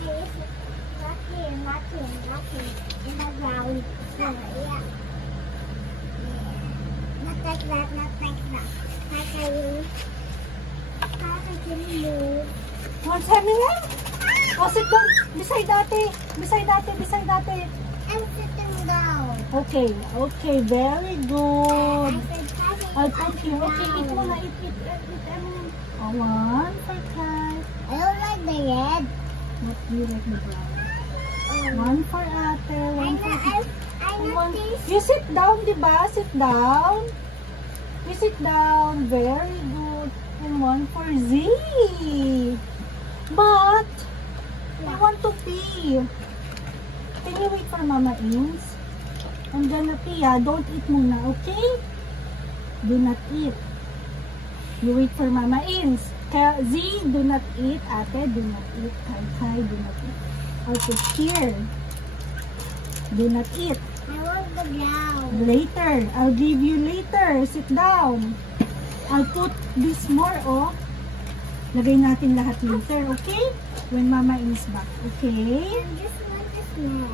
Not here. In the ground. Yeah. Not like that. How can you move? What's happening? Oh, sit down. Beside ate. I'm sitting down. Okay, very good. I'll put you. Okay, eat muna. Eat. Oh, one for cat. I don't like the red. Not you like the brown. One for ate, one for ate. You sit down, diba? Sit down. You sit down. Very good. And one for Z. But I want to pee. Can you wait for Mama Ins? I'm gonna pee, ha? Don't eat muna, okay? Do not eat. You wait for Mama Ins. Z, do not eat. Ate, do not eat. Kai, do not eat. I'll put here. Do not eat. I want the ground. Later. I'll give you later. Sit down. I'll put this more, oh. Lagay natin lahat later, okay? When Mama is back, okay? I just want to smell.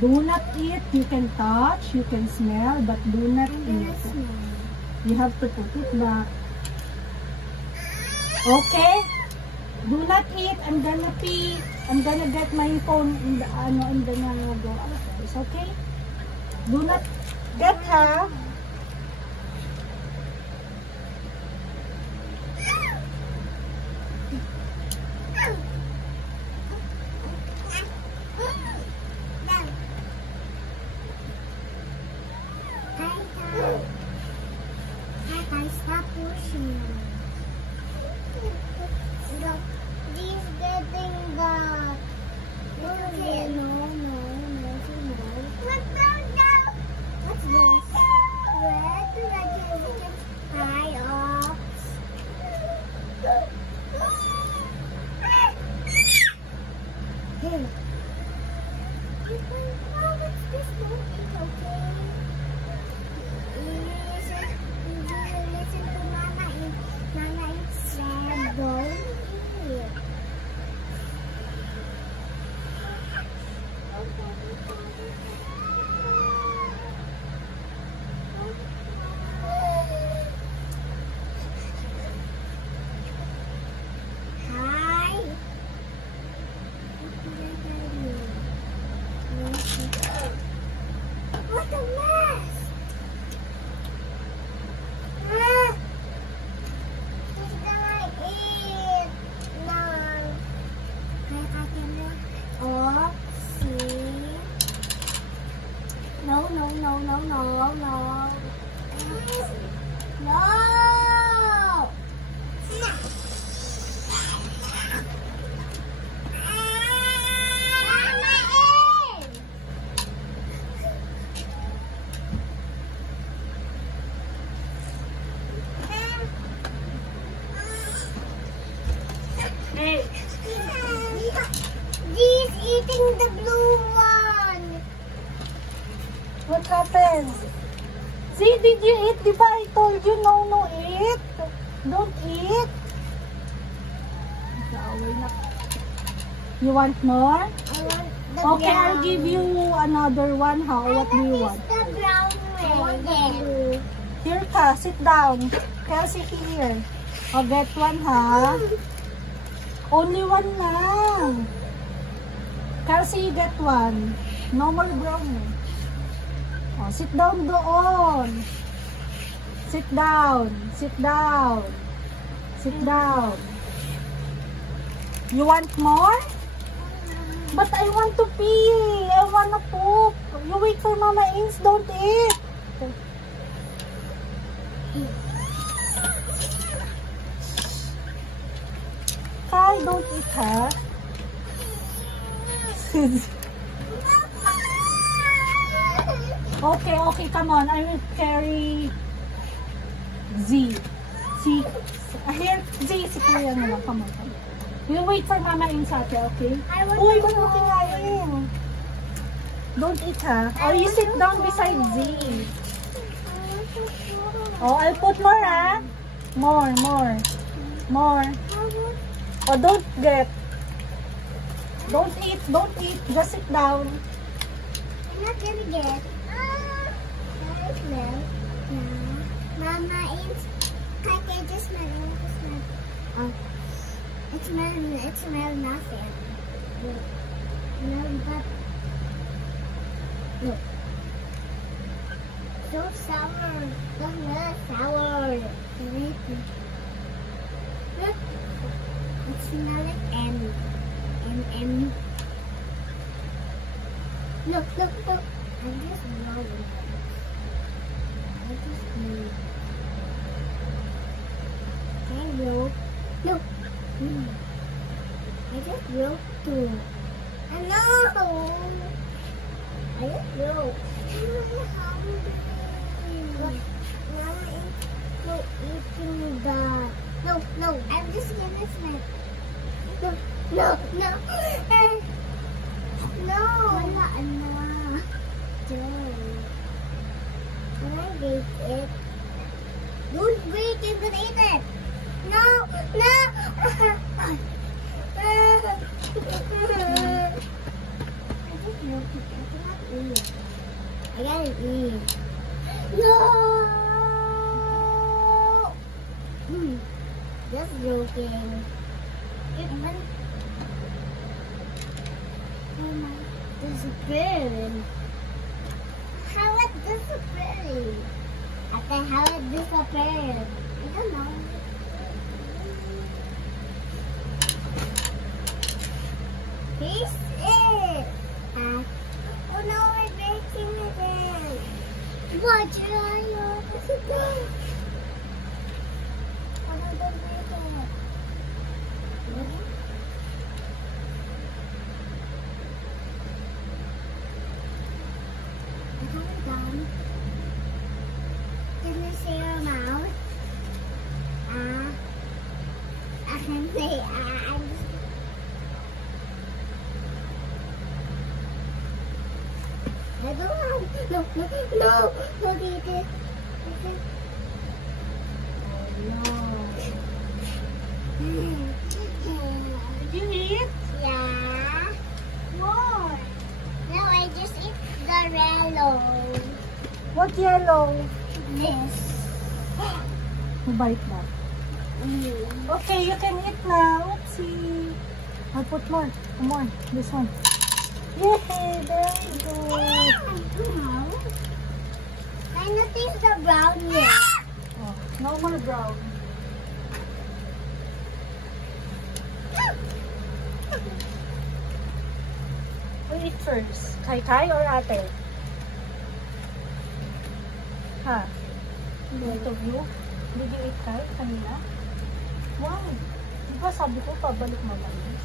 Do not eat. You can touch, you can smell, but do not eat. You have to put it back. Okay? Do not eat. I'm gonna pee. I'm gonna get my phone in the, I'm gonna go upstairs, okay? Do not get her. Stop pushing. He's getting the. Okay, no. What's this? Red, like you can tie off. Hey. Oh, what's this? It's okay. Listen to Mama. Mama is sad. Don't eat. Hi. What a mess! He's gonna eat. Oh, see? No. No! Hey. He's eating the blue one. What happened? See, did you eat? Diba I told you no eat. Don't eat. You want more? I want the Okay, brown. I'll give you another one. What do you want? The brown one. Here ka, sit down. Kelsey, here. I'll get one, ha? Only one lang. Kelsey, you get one. No more brown. Oh, sit down doon. Sit down. You want more? But I want to pee. I want to poop. You wait for Mama Ins. Don't eat. Kyle, don't eat, ha? Okay, come on. I will carry Z. See? Here, Z, si Kuya na lang. Come on. You wait for Mama Ins, ate, okay? Uy, ba't mo kinain? Don't eat, ha? Or you sit down beside Z. Oh, I'll put more, ha? More. Oh, don't get. Don't eat, don't eat. Just sit down. I'm not gonna get. That is milk. Yeah. Mama, I can just smell it. It smells nothing. No, but look. So sour. The smell is sour. Look. It smells like M. Look. I'm just blowing. I just need. Hello. Look. I just broke too. I know. I just broke. Now I'm eating the. No. I'm just gonna snack. No. Wala na. Can I break it? Don't break it, but eat it. No. I just broke it. I cannot eat. I gotta eat. No. Just joking. Disappearing. How it disappearing? How it disappeared? I don't know. This is. Oh no, we're breaking it in. What? This is good. I'm not breaking it. Can you say your mouth? I can say I don't want. No, don't eat it. Did you eat? Yeah. Why? No, I just eat the yellow. What yellow? This. Bite that. Okay, you can eat now. Oopsie. I'll put more. Come on, this one. Yay, very good. I noticed the brown yet. Oh, no more brown. Who eat first? Kai or Ate? Ha? Both of you? Did you eat Kai kanina? Why? Di ba sabi ko pabalik mamalis?